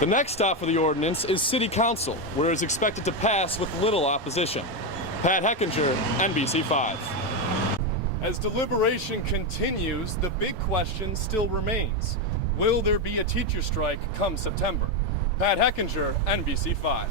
The next stop for the ordinance is City Council, where it is expected to pass with little opposition. Pat Hechinger, NBC5. As deliberation continues, the big question still remains. Will there be a teacher strike come September? Pat Hechinger, NBC5.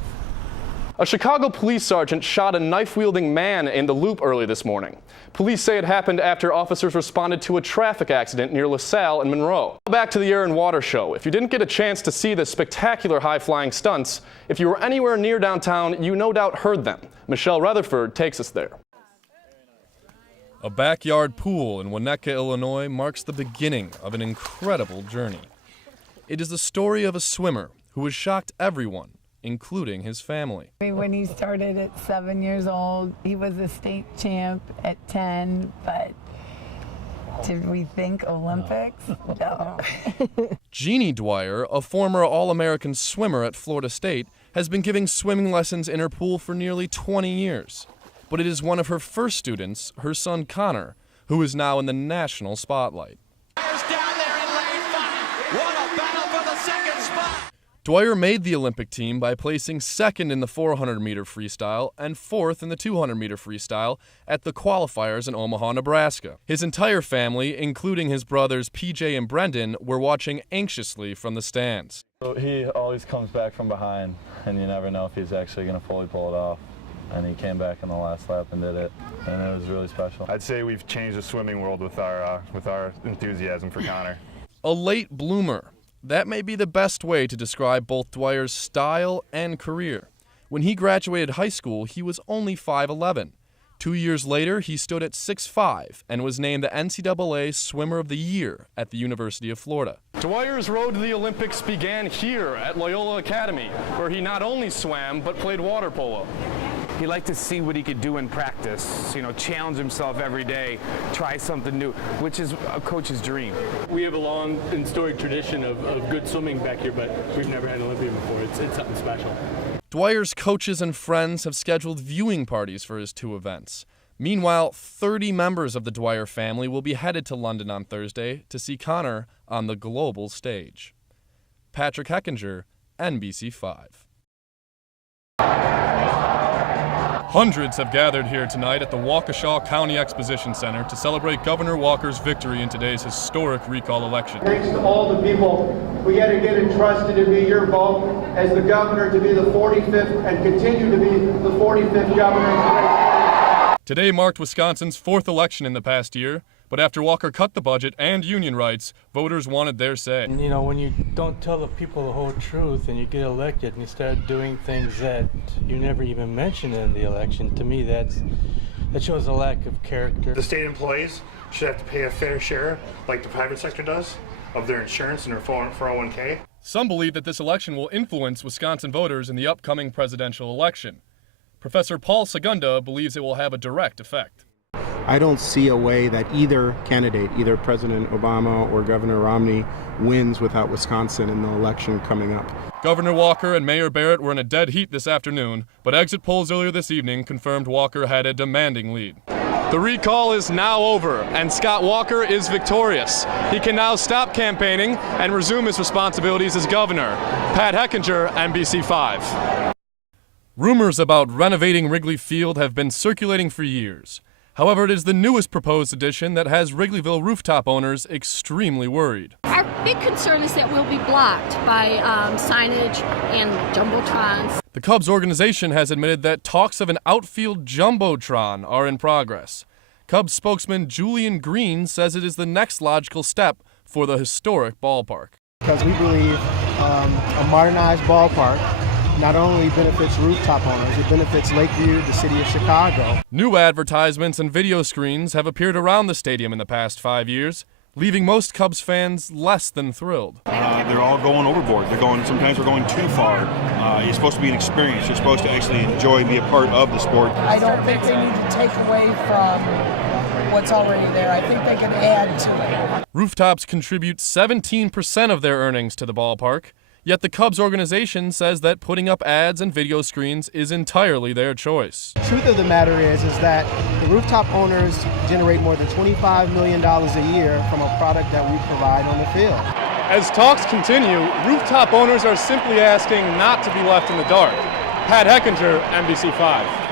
A Chicago police sergeant shot a knife-wielding man in the Loop early this morning. Police say it happened after officers responded to a traffic accident near LaSalle and Monroe. Back to the Air and Water Show. If you didn't get a chance to see the spectacular high-flying stunts, if you were anywhere near downtown, you no doubt heard them. Michelle Rutherford takes us there. A backyard pool in Winnetka, Illinois marks the beginning of an incredible journey. It is the story of a swimmer who has shocked everyone, including his family. When he started at 7 years old, he was a state champ at 10, but did we think Olympics? No. Jeannie Dwyer, a former All-American swimmer at Florida State, has been giving swimming lessons in her pool for nearly 20 years. But it is one of her first students, her son Connor, who is now in the national spotlight. Dwyer made the Olympic team by placing second in the 400-meter freestyle and fourth in the 200-meter freestyle at the qualifiers in Omaha, Nebraska. His entire family, including his brothers PJ and Brendan, were watching anxiously from the stands. He always comes back from behind, and you never know if he's actually going to fully pull it off. And he came back in the last lap and did it, and it was really special. I'd say we've changed the swimming world with our enthusiasm for Connor. A late bloomer. That may be the best way to describe both Dwyer's style and career. When he graduated high school, he was only 5'11". 2 years later, he stood at 6'5" and was named the NCAA Swimmer of the Year at the University of Florida. Dwyer's road to the Olympics began here at Loyola Academy, where he not only swam but played water polo. He liked to see what he could do in practice, challenge himself every day, try something new, which is a coach's dream. We have a long and storied tradition of good swimming back here, but we've never had an Olympian before. It's something special. Dwyer's coaches and friends have scheduled viewing parties for his two events. Meanwhile, 30 members of the Dwyer family will be headed to London on Thursday to see Connor on the global stage. Patrick Hechinger, NBC5. Hundreds have gathered here tonight at the Waukesha County Exposition Center to celebrate Governor Walker's victory in today's historic recall election. Thanks to all the people who yet again entrusted to be your vote as the governor to be the 45th and continue to be the 45th governor. Today marked Wisconsin's fourth election in the past year, but after Walker cut the budget and union rights, voters wanted their say. And, when you don't tell the people the whole truth and you get elected and you start doing things that you never even mentioned in the election, to me that shows a lack of character. The state employees should have to pay a fair share, like the private sector does, of their insurance and their 401k. Some believe that this election will influence Wisconsin voters in the upcoming presidential election. Professor Paul Segunda believes it will have a direct effect. I don't see a way that either candidate, either President Obama or Governor Romney, wins without Wisconsin in the election coming up. Governor Walker and Mayor Barrett were in a dead heat this afternoon, but exit polls earlier this evening confirmed Walker had a demanding lead. The recall is now over, and Scott Walker is victorious. He can now stop campaigning and resume his responsibilities as governor. Pat Hechinger, NBC5. Rumors about renovating Wrigley Field have been circulating for years. However, it is the newest proposed addition that has Wrigleyville rooftop owners extremely worried. Our big concern is that we'll be blocked by signage and jumbotrons. The Cubs organization has admitted that talks of an outfield jumbotron are in progress. Cubs spokesman Julian Green says it is the next logical step for the historic ballpark. Because we believe a modernized ballpark not only benefits rooftop owners, it benefits Lakeview, the city of Chicago. New advertisements and video screens have appeared around the stadium in the past 5 years, leaving most Cubs fans less than thrilled. They're all going overboard. Sometimes we're going too far. You're supposed to be an experience. You're supposed to actually enjoy and be a part of the sport. I don't think they need to take away from what's already there. I think they can add to it. Rooftops contribute 17% of their earnings to the ballpark. Yet the Cubs organization says that putting up ads and video screens is entirely their choice. The truth of the matter is that the rooftop owners generate more than $25 million a year from a product that we provide on the field. As talks continue, rooftop owners are simply asking not to be left in the dark. Pat Hechinger, NBC5.